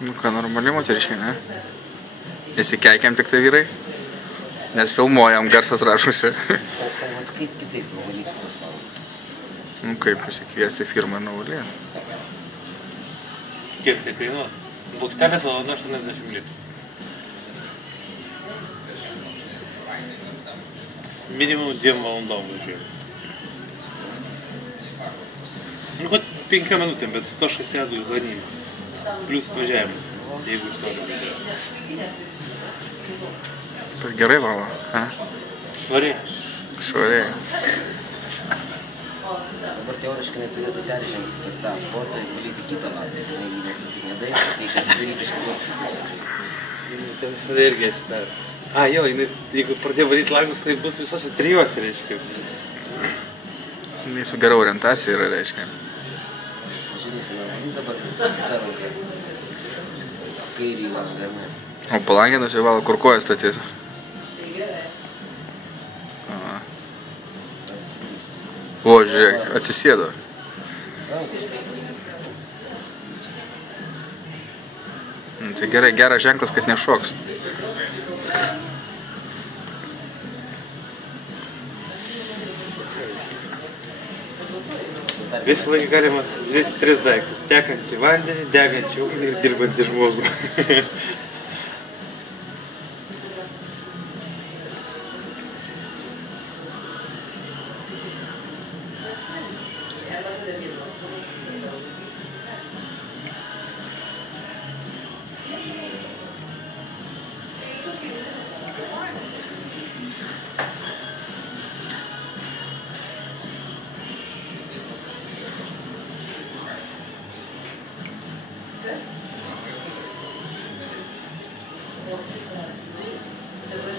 Nu ką, normali moteriškai, ne? Nesikeikiam tik tai vyrai, nes filmuojam, garsas rašusi. O vat kaip kitaip nuvalyti tos langus? Nu kaip pasikviesti firmą ir nuvalyti. Kiek tai kainuos? Plokštelės valanda 80 litų. Minimum 2 valandom važiuoju. Nu, kad 5 minutėm, bet su to aš sėdu į Zanimą. Plius atvažiavimas, jeigu iš to važiuoju. Bet gerai valo, a? Švariai. Švariai. Dabar teoriškai neturėtų peržengti per tą bortą ir valyti kitą langą. Jeigu nedaryti, reikia atidaryti iš kitos pusės. Tai irgi atsidarė. A, jo, jeigu pradėjo valyti langus, tai bus visose trijuose, reiškia. Jis su gera orientacija yra, reiškia. Žiūrėsime, valys dabar su kita ranka. Kairį langą. O palangė nusivalo, kur koją statys. O, žiūrėk, atsisėdo. Tai gerai, geras ženklas, kad nešoks. Visą laiką galima žiūrėti 3 daiktus. Tekantį vandenį, degantį ugnį ir dirbantį žmogų. Good.